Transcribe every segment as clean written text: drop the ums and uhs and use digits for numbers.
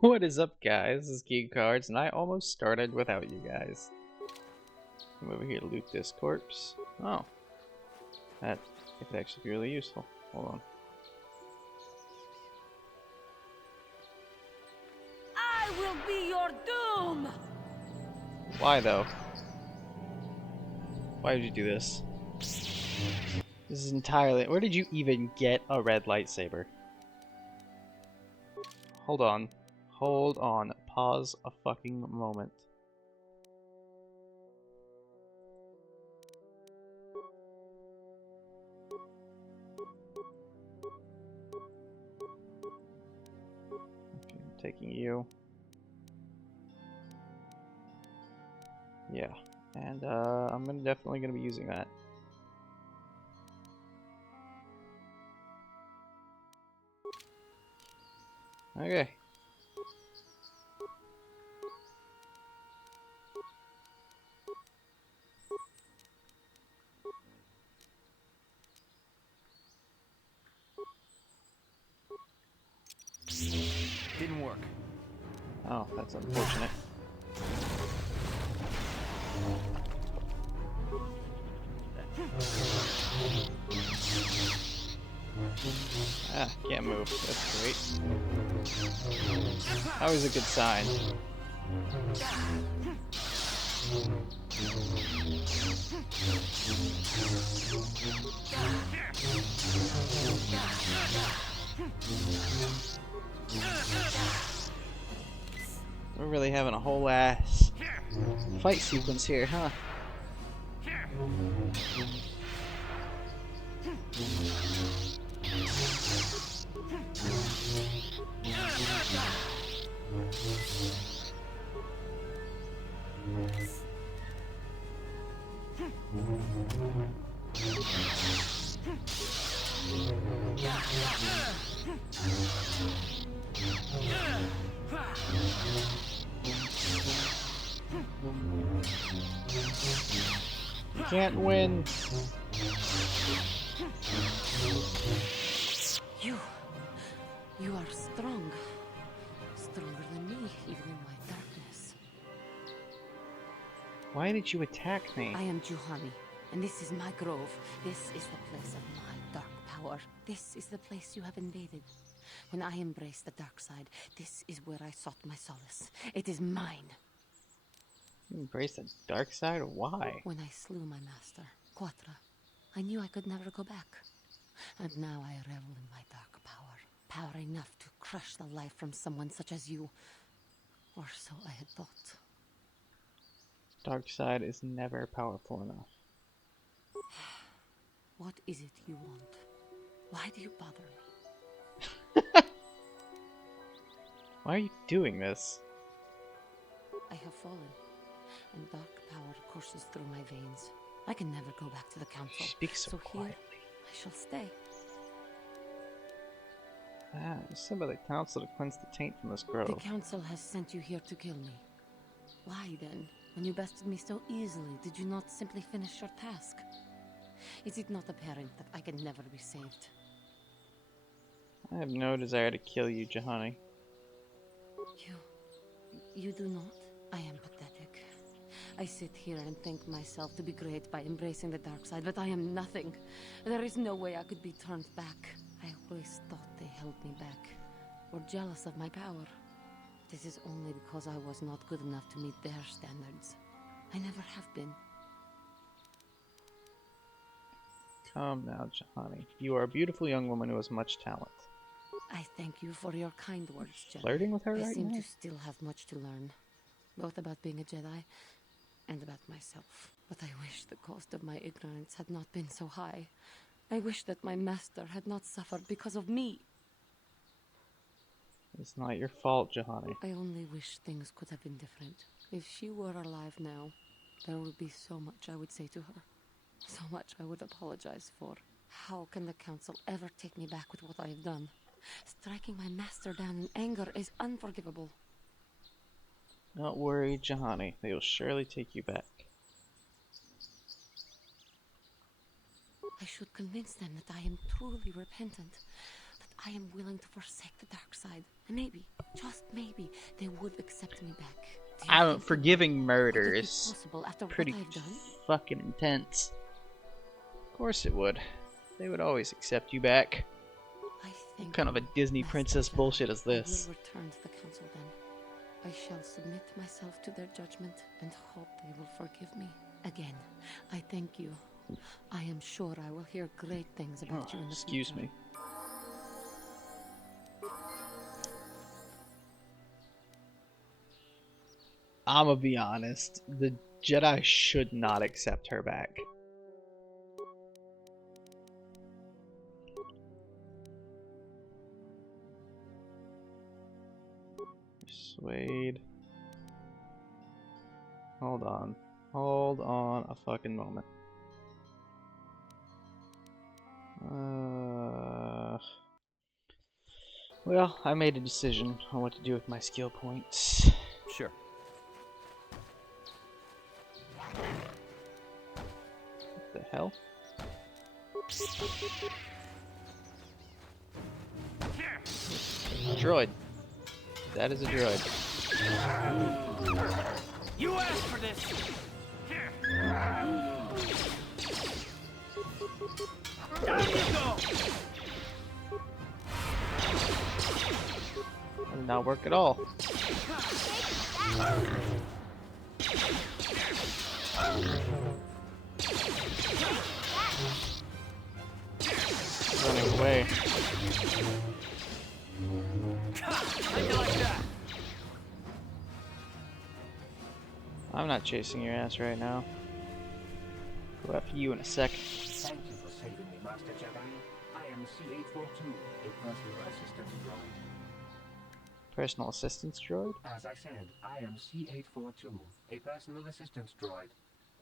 What is up, guys? This is Geek Cards, and I almost started without you guys. Come over here to loot this corpse. Oh, that could actually be really useful. Hold on. I will be your doom! Why though? Why did you do this? This is entirely. Where did you even get a red lightsaber? Hold on. Hold on. Pause a fucking moment. Okay, I'm taking you. Yeah. And I'm definitely gonna be using that. Okay. Didn't work. Oh, that's unfortunate. Ah, can't move. That's great. Always a good sign. We're really having a whole ass fight sequence here, huh? You can't win. You are strong. Stronger than me, even in my darkness. Why did you attack me? I am Juhani, and this is my grove. This is the place of my dark power. This is the place you have invaded. When I embraced the dark side, this is where I sought my solace. It is mine. You embrace the dark side? Why? When I slew my master, Quatra, I knew I could never go back. And now I revel in my dark power. Power enough to crush the life from someone such as you. Or so I had thought. Dark side is never powerful enough. What is it you want? Why do you bother me? Why are you doing this? I have fallen, and dark power courses through my veins. I can never go back to the council. Speak so here, quietly. I shall stay. Ah, some of the council to cleanse the taint from this grove. The council has sent you here to kill me. Why then, when you bested me so easily, did you not simply finish your task? Is it not apparent that I can never be saved? I have no desire to kill you, Juhani. You do not? I am pathetic. I sit here and think myself to be great by embracing the dark side, but I am nothing. There is no way I could be turned back. I always thought they held me back, or jealous of my power. This is only because I was not good enough to meet their standards. I never have been. Come now, Juhani. You are a beautiful young woman who has much talent. I thank you for your kind words, Jedi. Flirting with her I right seem now? to still have much to learn, both about being a Jedi and about myself. But I wish the cost of my ignorance had not been so high. I wish that my master had not suffered because of me. It's not your fault, Juhani. I only wish things could have been different. If she were alive now, there would be so much I would say to her. So much I would apologize for. How can the council ever take me back with what I have done? Striking my master down in anger is unforgivable. Don't worry, Juhani. They will surely take you back. I should convince them that I am truly repentant, that I am willing to forsake the dark side. And maybe, just maybe, they would accept me back. Do you think they Forgiving would? murder Could it be is possible after pretty what I've done? fucking intense. Of course it would. They would always accept you back. I think What kind of a Disney Master princess Jedi, bullshit is this? I will return to the council then. I shall submit myself to their judgment and hope they will forgive me. Again, I thank you. I am sure I will hear great things about you in the Excuse future. me. I'ma be honest. The Jedi should not accept her back. Persuade. Hold on. Hold on a fucking moment. Well, I made a decision on what to do with my skill points. Sure. What the hell? Droid. That is a droid. You asked for this. Down you go. That did not work at all. Running away. How you like that? I'm not chasing your ass right now. Go after you in a sec. Thank you for saving me, Master Jedi. I am C842, a personal assistant droid. Personal assistance droid? As I said, I am C842, a personal assistant droid.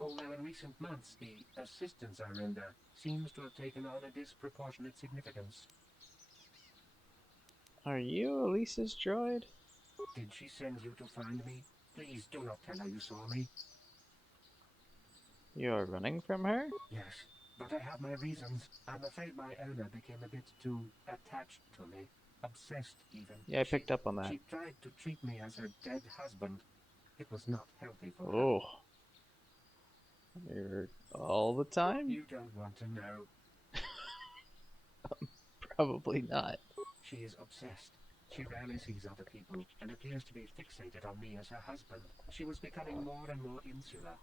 Although in recent months, the assistance I render seems to have taken on a disproportionate significance. Are you Elisa's droid? Did she send you to find me? Please do not tell her you saw me. You're running from her? Yes, but I have my reasons. I'm afraid my owner became a bit too attached to me. Obsessed, even. Yeah, I picked up on that. She tried to treat me as her dead husband. It was not healthy for her. Oh. You're all the time? You don't want to know. Probably not. She is obsessed. She rarely sees other people and appears to be fixated on me as her husband. She was becoming more and more insular.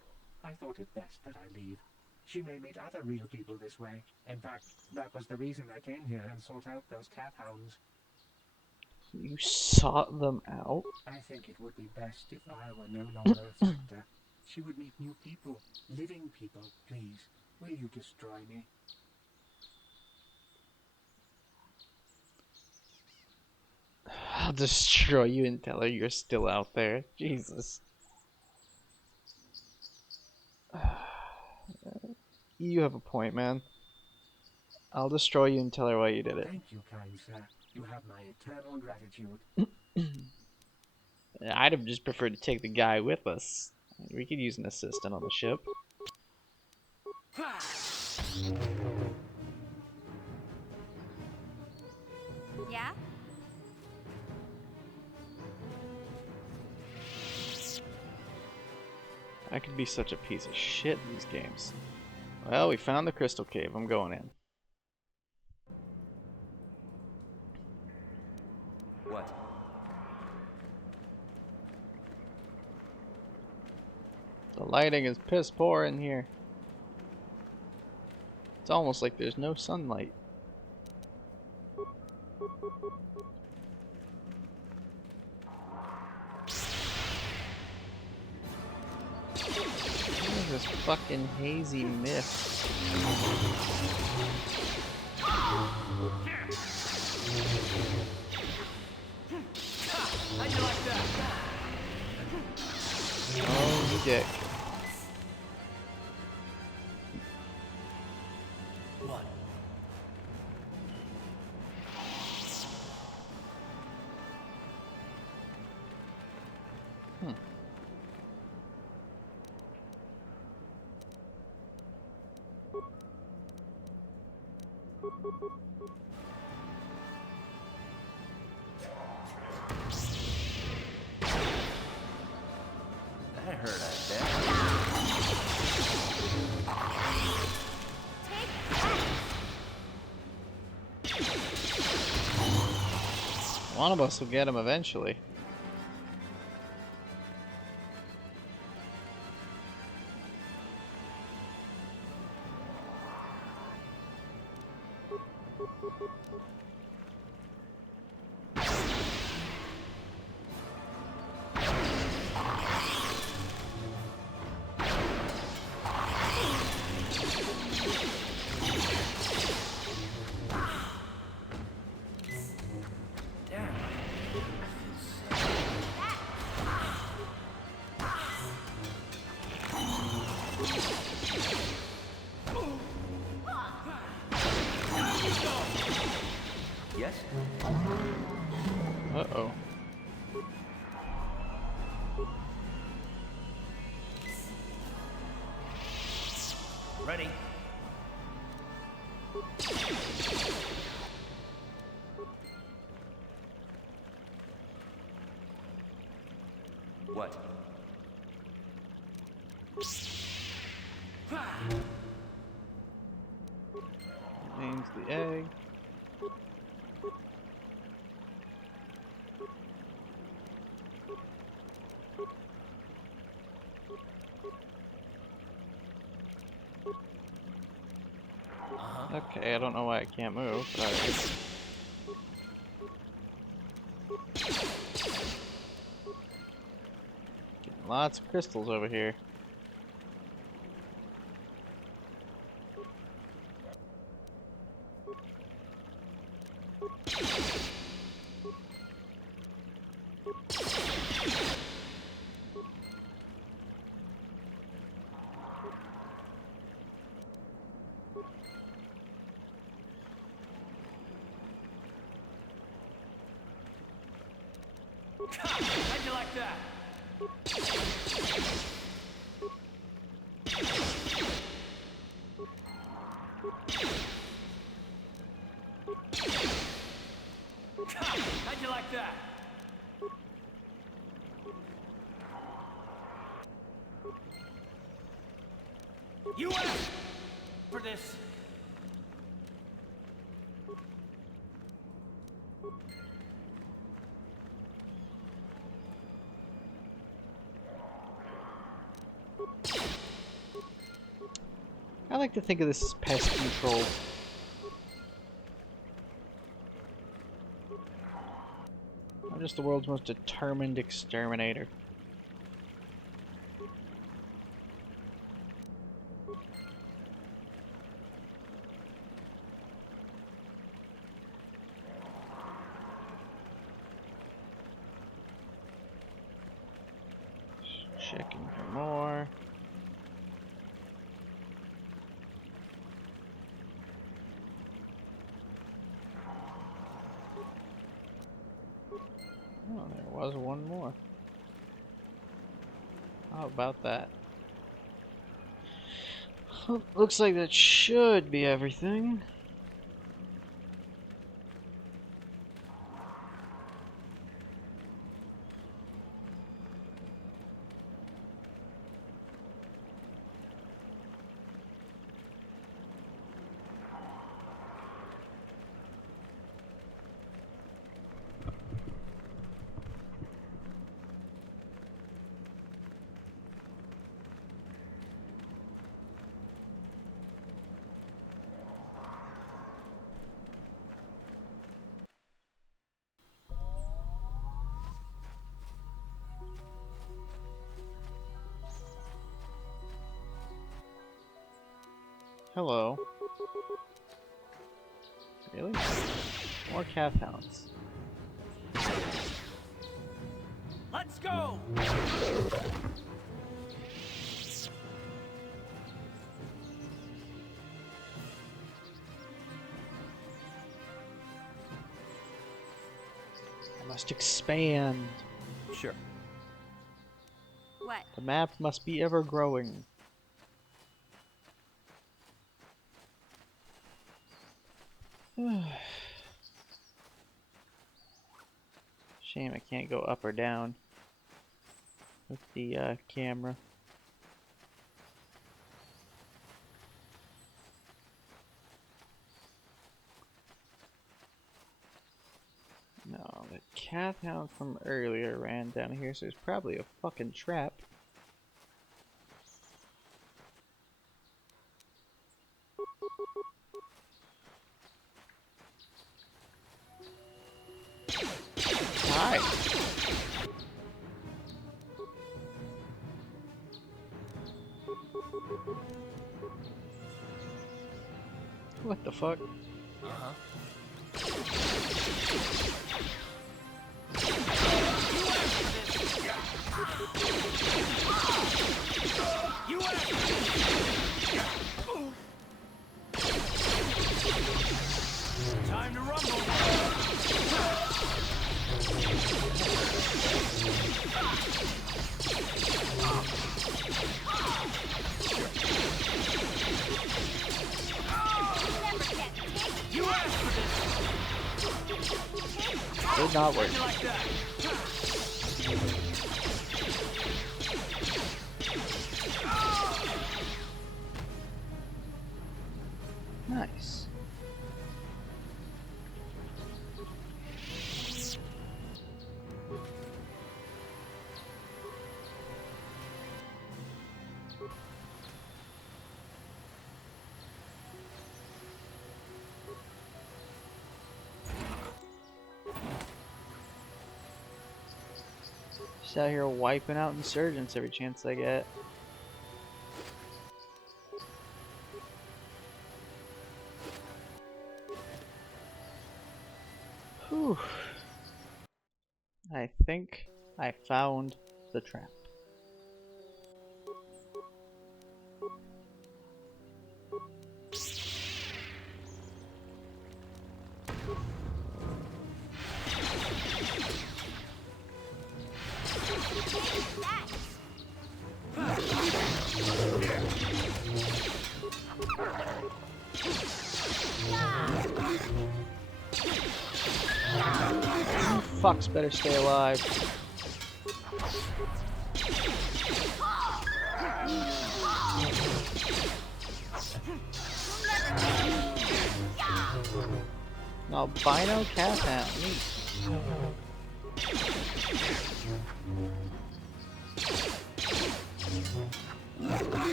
I thought it best that I leave. She may meet other real people this way. In fact, that was the reason I came here and sought out those cat hounds. You sought them out? I think it would be best if I were no longer a factor. She would meet new people, living people. Please, will you destroy me? I'll destroy you and tell her you're still out there. Jesus. You have a point, man. I'll destroy you and tell her why you did it. Thank you, kind sir. You have my eternal gratitude. I'd have just preferred to take the guy with us. We could use an assistant on the ship. Yeah? I could be such a piece of shit in these games. Well, we found the crystal cave. I'm going in. What? The lighting is piss poor in here. It's almost like there's no sunlight. What is this fucking hazy mist? How you like that? Oh, you dick. What? One of us will get him eventually. Yes? Uh-oh. Ready? What? Names the egg. Okay, I don't know why I can't move, but alright. Getting lots of crystals over here. How'd you like that? How'd you like that? You asked for this. I like to think of this as pest control. I'm just the world's most determined exterminator. Checking for more. Oh, there was one more. How about that? Looks like that should be everything. Hello. Really? More calf hounds. Let's go! I must expand. Sure. What? The map must be ever growing. Shame I can't go up or down with the camera. No, the Cath Hound from earlier ran down here, so there's probably a fucking trap. Hi. What the fuck? You asked Time to rumble. You asked for this. Did not work. You like that? Nice. Just out here wiping out insurgents every chance I get. Whew. I think I found the trap. Fucks better stay alive. Albino Cath Hound.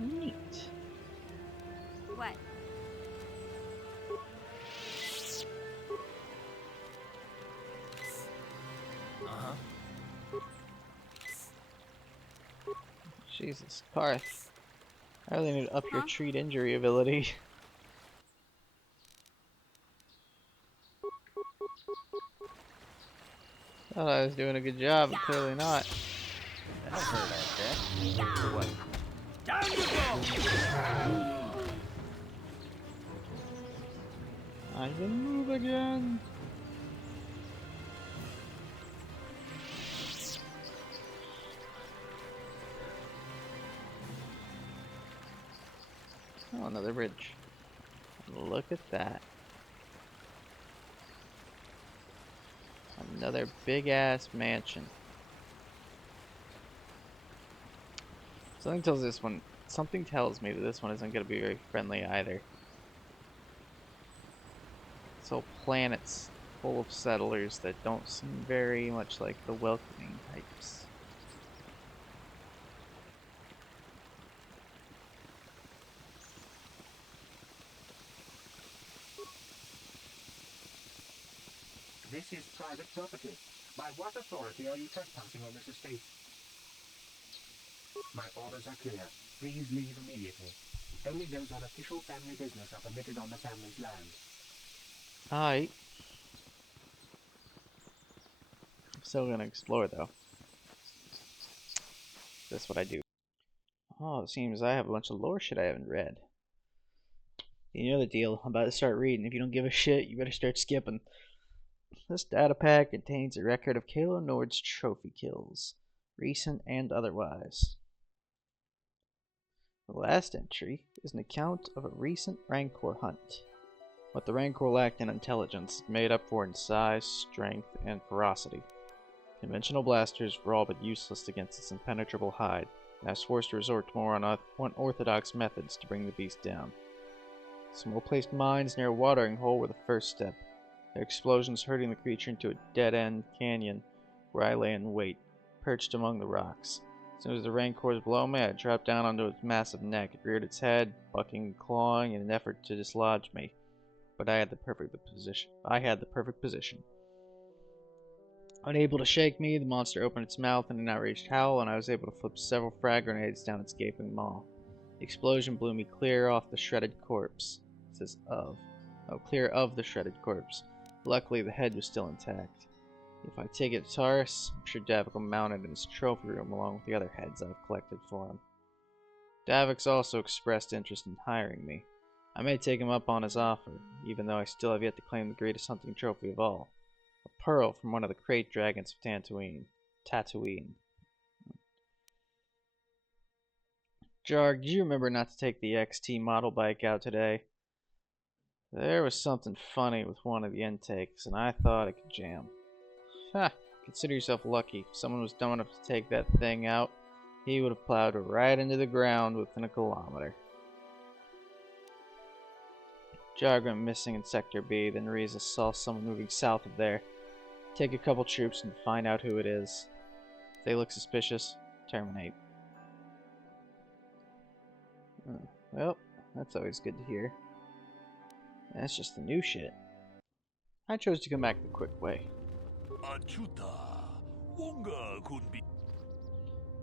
Neat. Neat. What? Jesus, Karth. I really need to up your treat injury ability. Thought I was doing a good job, but clearly not. That'll hurt, I bet. For what? Down you go. I can move again. Oh, another bridge. Look at that. Another big ass mansion. Something tells me that this one isn't going to be very friendly either. This whole planet's full of settlers that don't seem very much like the welcoming types. This is private property. By what authority are you trespassing on this estate? My orders are clear. Please leave immediately. Only those on official family business are permitted on the family's land. Alright. I'm still gonna explore though. That's what I do. Oh, it seems I have a bunch of lore shit I haven't read. You know the deal. I'm about to start reading. If you don't give a shit, you better start skipping. This data pack contains a record of Calo Nord's trophy kills, recent and otherwise. The last entry is an account of a recent Rancor hunt. What the Rancor lacked in intelligence made up for in size, strength, and ferocity. Conventional blasters were all but useless against its impenetrable hide, and I was forced to resort to more unorthodox methods to bring the beast down. Some well-placed mines near a watering hole were the first step. Their explosions hurting the creature into a dead-end canyon where I lay in wait, perched among the rocks. As soon as the rancors below me, I dropped down onto its massive neck. It reared its head, bucking and clawing in an effort to dislodge me. But I had the perfect position. Unable to shake me, the monster opened its mouth in an outraged howl, and I was able to flip several frag grenades down its gaping maw. The explosion blew me clear off the shredded corpse. It says of. Oh, clear of the shredded corpse. Luckily, the head was still intact. If I take it to Taurus, I'm sure Davik will mount it in his trophy room along with the other heads I've collected for him. Davik's also expressed interest in hiring me. I may take him up on his offer, even though I still have yet to claim the greatest hunting trophy of all. A pearl from one of the crate dragons of Tatooine. Jarg, do you remember not to take the XT model bike out today? There was something funny with one of the intakes, and I thought it could jam. Ha! Consider yourself lucky. If someone was dumb enough to take that thing out, he would have plowed right into the ground within a kilometer. Jarg went missing in Sector B, then Riza saw someone moving south of there. Take a couple troops and find out who it is. If they look suspicious, terminate. Well, that's always good to hear. That's just the new shit. I chose to come back the quick way.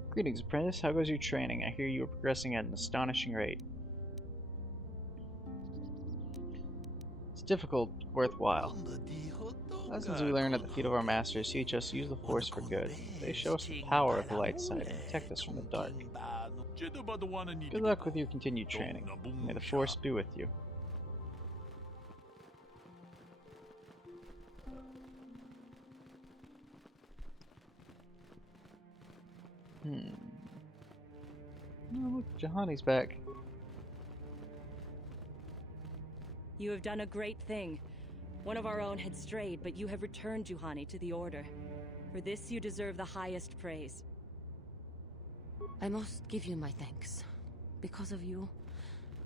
Greetings, apprentice. How goes your training? I hear you are progressing at an astonishing rate. It's difficult, worthwhile. Lessons we learn at the feet of our masters teach us to use the Force for good. They show us the power of the light side and protect us from the dark. Good luck with your continued training. May the Force be with you. Oh, look, Juhani's back. You have done a great thing. One of our own had strayed, but you have returned Juhani to the Order. For this, you deserve the highest praise. I must give you my thanks. Because of you,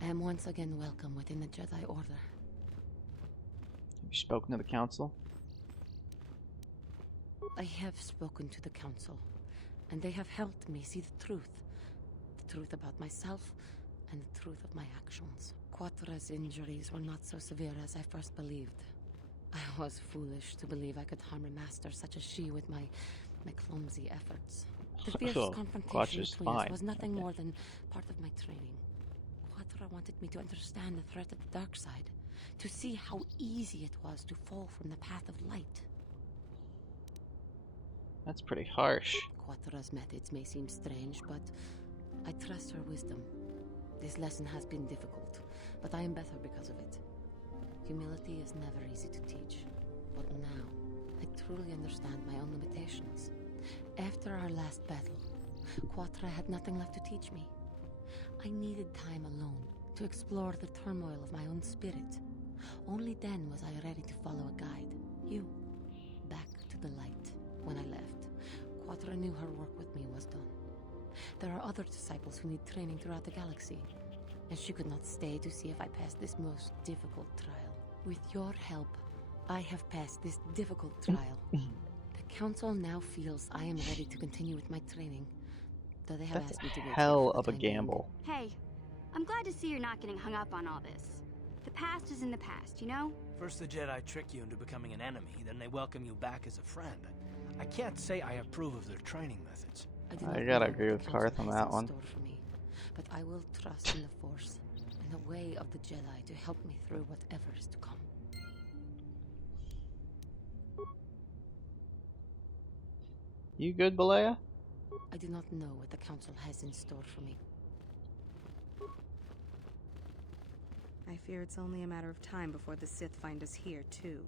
I am once again welcome within the Jedi Order. Have you spoken to the Council? I have spoken to the Council, and they have helped me see the truth. The truth about myself, and the truth of my actions. Quatra's injuries were not so severe as I first believed. I was foolish to believe I could harm a master such as she with my clumsy efforts. The fierce confrontation between us was nothing more than part of my training. Quatra wanted me to understand the threat of the dark side, to see how easy it was to fall from the path of light. That's pretty harsh. Quatra's methods may seem strange, but I trust her wisdom. This lesson has been difficult, but I am better because of it. Humility is never easy to teach, but now I truly understand my own limitations. After our last battle, Quatra had nothing left to teach me. I needed time alone to explore the turmoil of my own spirit. Only then was I ready to follow a guide. You. Back to the light. When I left, Quatra knew her work with me was done. There are other disciples who need training throughout the galaxy, and she could not stay to see if I passed this most difficult trial. With your help, I have passed this difficult trial. The Council now feels I am ready to continue with my training, though they have asked me to wait hell of a gamble. Hey, I'm glad to see you're not getting hung up on all this. The past is in the past, you know? First the Jedi trick you into becoming an enemy, then they welcome you back as a friend. I can't say I approve of their training methods. I gotta agree with Karth on that one. But I will trust in the Force and the way of the Jedi to help me through whatever is to come. You good, Balea? I do not know what the Council has in store for me. I fear it's only a matter of time before the Sith find us here, too.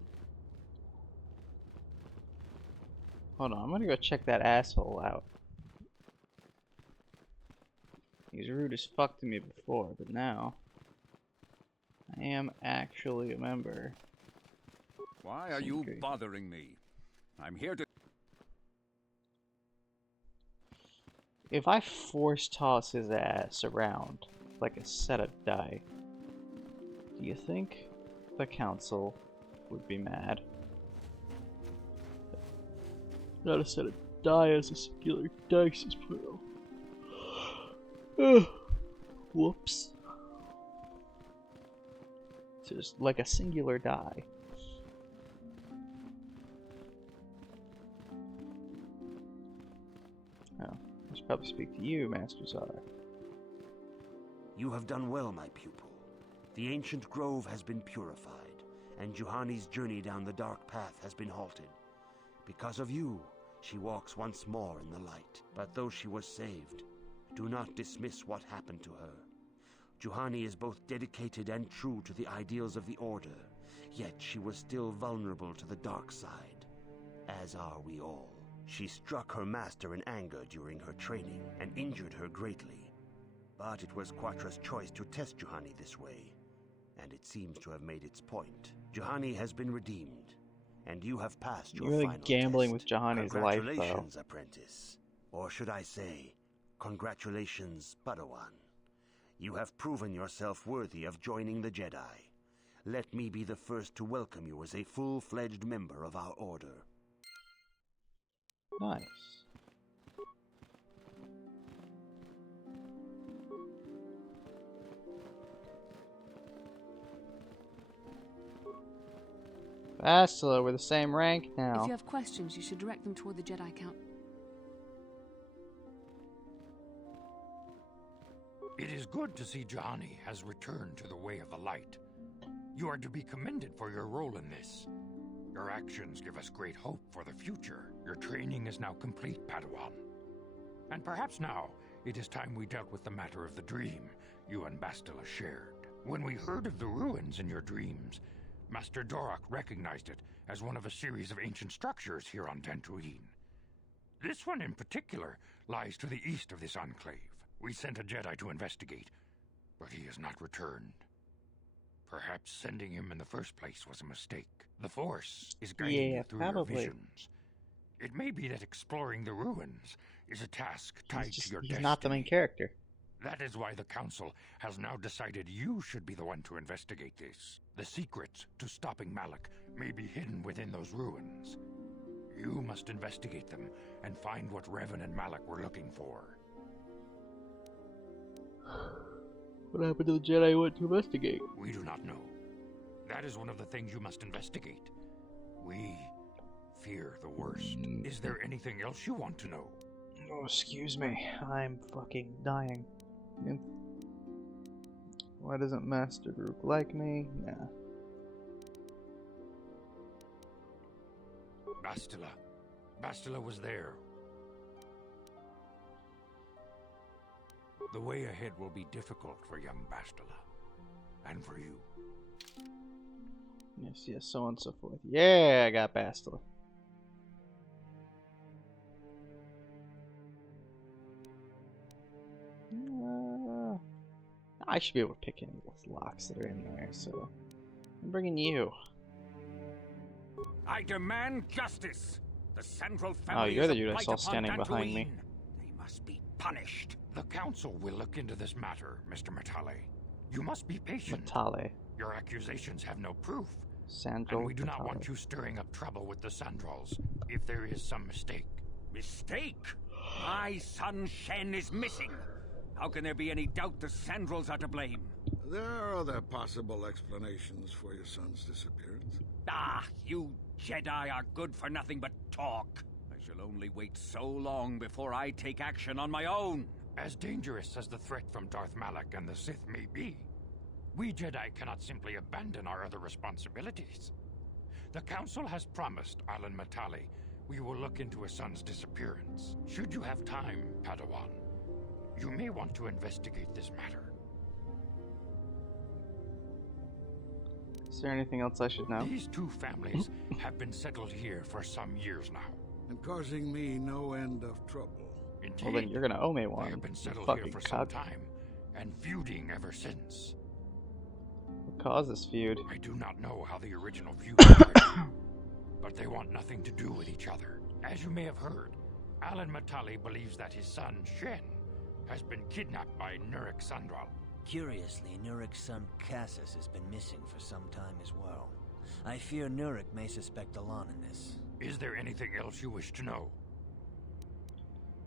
Hold on, I'm gonna go check that asshole out. He was rude as fuck to me before, but now I am actually a member. Why are you bothering me? I'm here to... If I force toss his ass around like a set of die, Do you think the council would be mad? Not a set of die as a singular dice is put on. Whoops. Just like a singular die. Oh, I should probably speak to you, Master Czar. You have done well, my pupil. The ancient grove has been purified, and Juhani's journey down the dark path has been halted. Because of you, she walks once more in the light. But though she was saved, do not dismiss what happened to her. Juhani is both dedicated and true to the ideals of the Order, yet she was still vulnerable to the dark side, as are we all. She struck her master in anger during her training and injured her greatly. But it was Quatra's choice to test Juhani this way, and it seems to have made its point. Juhani has been redeemed, and you have passed your You're really final gambling test. with Juhani's life, though. Congratulations, apprentice. Or should I say, congratulations, Padawan. You have proven yourself worthy of joining the Jedi. Let me be the first to welcome you as a full-fledged member of our order. Nice. Bastila, we're the same rank now. If you have questions, you should direct them toward the Jedi Count. It is good to see Juhani has returned to the way of the light. You are to be commended for your role in this. Your actions give us great hope for the future. Your training is now complete, Padawan. And perhaps now, it is time we dealt with the matter of the dream you and Bastila shared. When we heard of the ruins in your dreams, Master Dorak recognized it as one of a series of ancient structures here on Dantooine. This one in particular lies to the east of this enclave. We sent a Jedi to investigate, but he has not returned. Perhaps sending him in the first place was a mistake. The Force is guiding you through your visions. It may be that exploring the ruins is a task tied to your destiny. He's not the main character. That is why the Council has now decided you should be the one to investigate this. The secrets to stopping Malak may be hidden within those ruins. You must investigate them and find what Revan and Malak were looking for. What happened to the Jedi who went to investigate? We do not know. That is one of the things you must investigate. We fear the worst. Is there anything else you want to know? Oh, excuse me. I'm fucking dying. Why doesn't Master Group like me? Nah. Bastila. Bastila was there. The way ahead will be difficult for young Bastila. And for you. Yes, yes, so on and so forth. Yeah, I got Bastila. I should be able to pick any of those locks that are in there, so I'm bringing you. I demand justice. The Sandral Oh, family you're is the a dude I blight saw upon standing behind me. Dantooine. They must be punished. The Council will look into this matter, Mr. Matale. You must be patient. Matale. Your accusations have no proof. Sandral And we do not Matale. want you stirring up trouble with the Sandrals if there is some mistake. Mistake? My son Shen is missing. How can there be any doubt the Sandrals are to blame? There are other possible explanations for your son's disappearance. Ah, you Jedi are good for nothing but talk. I shall only wait so long before I take action on my own. As dangerous as the threat from Darth Malak and the Sith may be, we Jedi cannot simply abandon our other responsibilities. The Council has promised Alan Matale we will look into his son's disappearance. Should you have time, Padawan, you may want to investigate this matter. Is there anything else I should know? These two families have been settled here for some years now. And causing me no end of trouble. Indeed, Well, then you're gonna owe me one. they have been you settled here fucking for some cock. time, and feuding ever since. What caused this feud? I do not know how the original feud started, but they want nothing to do with each other. As you may have heard, Alan Matale believes that his son, Shen, has been kidnapped by Nurik Sandral. Curiously, Nurik's son Cassus has been missing for some time as well. I fear Nurik may suspect Alon in this. Is there anything else you wish to know?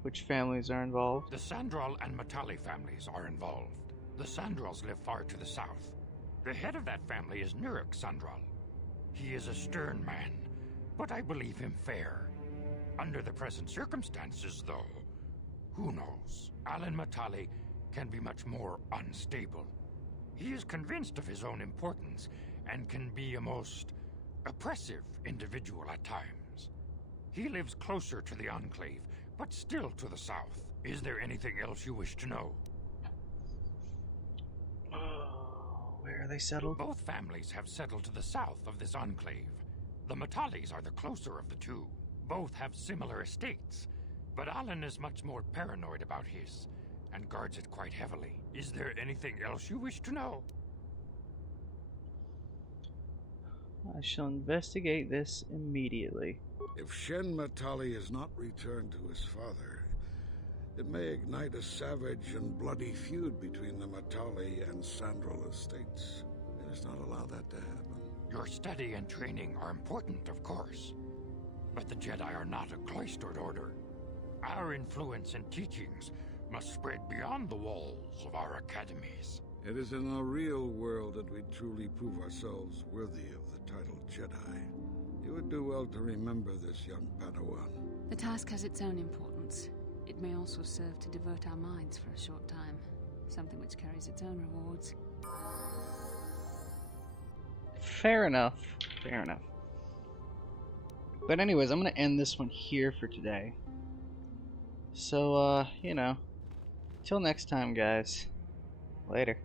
Which families are involved? The Sandral and Matali families are involved. The Sandrals live far to the south. The head of that family is Nurik Sandral. He is a stern man, but I believe him fair. Under the present circumstances, though, who knows? Alan Matali can be much more unstable. He is convinced of his own importance and can be a most oppressive individual at times. He lives closer to the Enclave, but still to the south. Is there anything else you wish to know? Where are they settled? Both families have settled to the south of this Enclave. The Matalis are the closer of the two. Both have similar estates, but Alan is much more paranoid about his, and guards it quite heavily. Is there anything else you wish to know? I shall investigate this immediately. If Shen Matali is not returned to his father, it may ignite a savage and bloody feud between the Matali and Sandral estates. Let us not allow that to happen. Your study and training are important, of course, but the Jedi are not a cloistered order. Our influence and teachings must spread beyond the walls of our academies. It is in the real world that we truly prove ourselves worthy of the title Jedi. You would do well to remember this, young Padawan. The task has its own importance. It may also serve to divert our minds for a short time. Something which carries its own rewards. Fair enough. Fair enough. But anyways, I'm going to end this one here for today. So, you know, till next time, guys. Later.